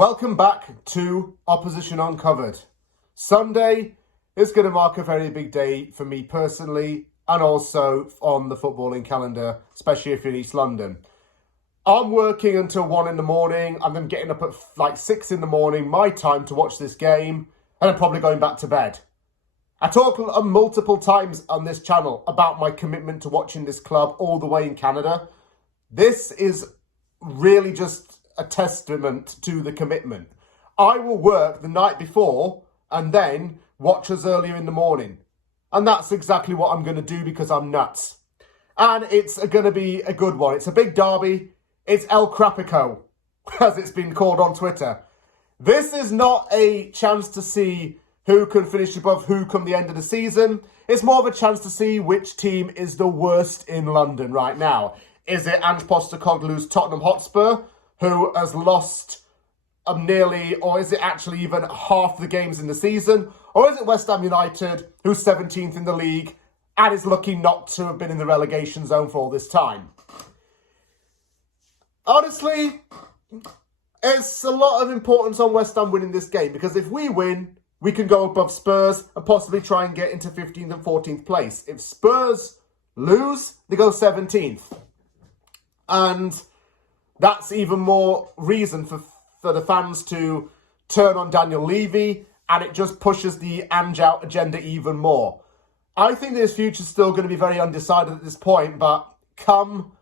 Welcome back to Opposition Uncovered. Sunday is going to mark a very big day for me personally and also on the footballing calendar, especially if you're in East London. I'm working until 1 in the morning and then getting up at like 6 in the morning, my time, to watch this game, and I'm probably going back to bed. I talk multiple times on this channel about my commitment to watching this club all the way in Canada. This is really just a testament to the commitment. I will work the night before and then watch us earlier in the morning. And that's exactly what I'm going to do because I'm nuts. And it's going to be a good one. It's a big derby. It's El Crapico, as it's been called on Twitter. This is not a chance to see who can finish above who come the end of the season. It's more of a chance to see which team is the worst in London right now. Is it Ange Postecoglou's Tottenham Hotspur, who has lost nearly, or is it actually even half the games in the season? Or is it West Ham United, who's 17th in the league and is lucky not to have been in the relegation zone for all this time? Honestly, it's a lot of importance on West Ham winning this game, because if we win, we can go above Spurs and possibly try and get into 15th and 14th place. If Spurs lose, they go 17th. And that's even more reason for the fans to turn on Daniel Levy, and it just pushes the Ange out agenda even more. I think this future's still going to be very undecided at this point, but come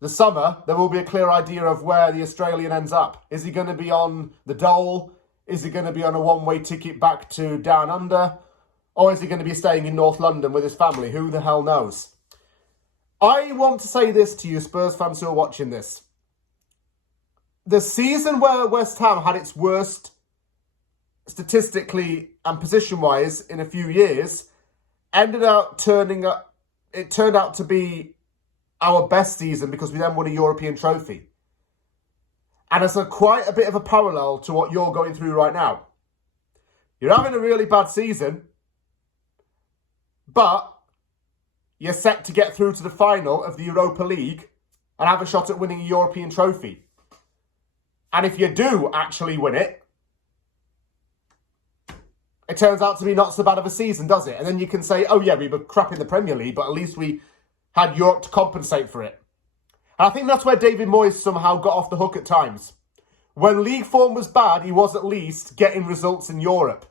the summer, there will be a clear idea of where the Australian ends up. Is he going to be on the dole? Is he going to be on a one-way ticket back to Down Under? Or is he going to be staying in North London with his family? Who the hell knows? I want to say this to you, Spurs fans who are watching this. The season where West Ham had its worst statistically and position-wise in a few years turned out to be our best season because we then won a European trophy. And it's quite a bit of a parallel to what you're going through right now. You're having a really bad season, but you're set to get through to the final of the Europa League and have a shot at winning a European trophy. And if you do actually win it, it turns out to be not so bad of a season, does it? And then you can say, oh yeah, we were crap in the Premier League, but at least we had Europe to compensate for it. And I think that's where David Moyes somehow got off the hook at times. When league form was bad, he was at least getting results in Europe.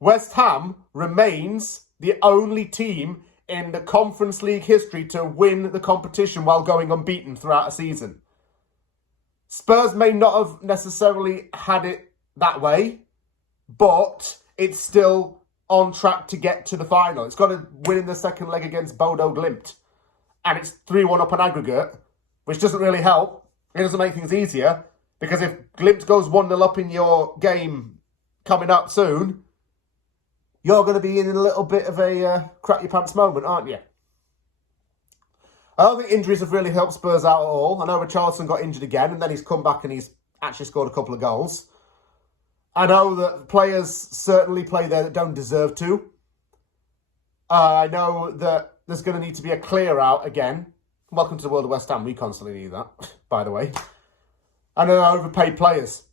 West Ham remains the only team in the Conference League history to win the competition while going unbeaten throughout a season. Spurs may not have necessarily had it that way, but it's still on track to get to the final. It's got to win in the second leg against Bodo Glimt. And it's 3-1 up on aggregate, which doesn't really help. It doesn't make things easier, because if Glimt goes 1-0 up in your game coming up soon, you're going to be in a little bit of a crap your pants moment, aren't you? I don't think injuries have really helped Spurs out at all. I know Richarlison got injured again, and then he's come back and he's actually scored a couple of goals. I know that players certainly play there that don't deserve to. I know that there's going to need to be a clear out again. Welcome to the world of West Ham. We constantly need that, by the way. And then overpaid players.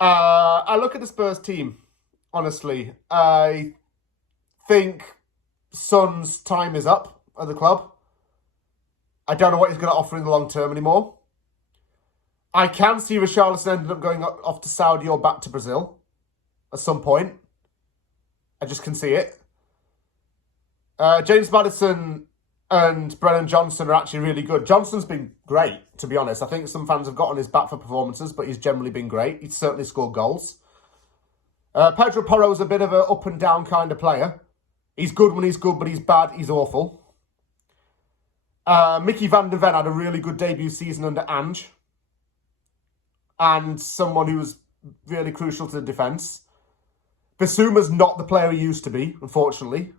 I look at the Spurs team, honestly. I think Son's time is up at the club. I don't know what he's going to offer in the long term anymore. I can see Richarlison ended up going off to Saudi or back to Brazil at some point. I just can see it. James Maddison and Brennan Johnson are actually really good. Johnson's been great, to be honest. I think some fans have got on his back for performances, but he's generally been great. He's certainly scored goals. Pedro Porro's a bit of an up and down kind of player. He's good when he's good, but he's bad, he's awful. Mickey van der Ven had a really good debut season under Ange. And someone who was really crucial to the defence. Bissouma's not the player he used to be, unfortunately.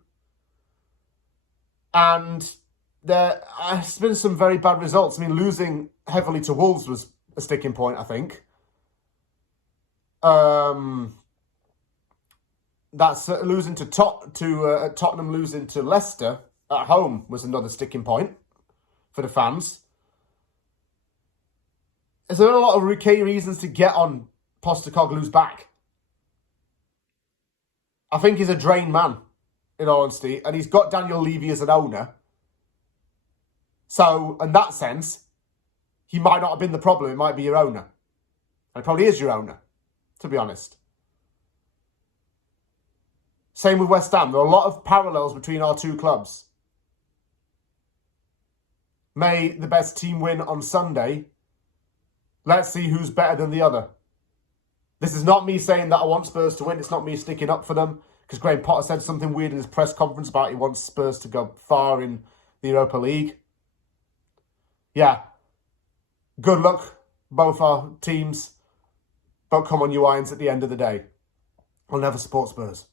And there has been some very bad results. I mean, losing heavily to Wolves was a sticking point, I think. That's losing to Tottenham, losing to Leicester at home was another sticking point for the fans. Is there a lot of key reasons to get on Postecoglou's back? I think he's a drained man, in all honesty, and he's got Daniel Levy as an owner. So, in that sense, he might not have been the problem. It might be your owner. And it probably is your owner, to be honest. Same with West Ham. There are a lot of parallels between our two clubs. May the best team win on Sunday. Let's see who's better than the other. This is not me saying that I want Spurs to win. It's not me sticking up for them. Because Graham Potter said something weird in his press conference about he wants Spurs to go far in the Europa League. Yeah. Good luck, both our teams. But come on, you Irons, at the end of the day. I'll never support Spurs.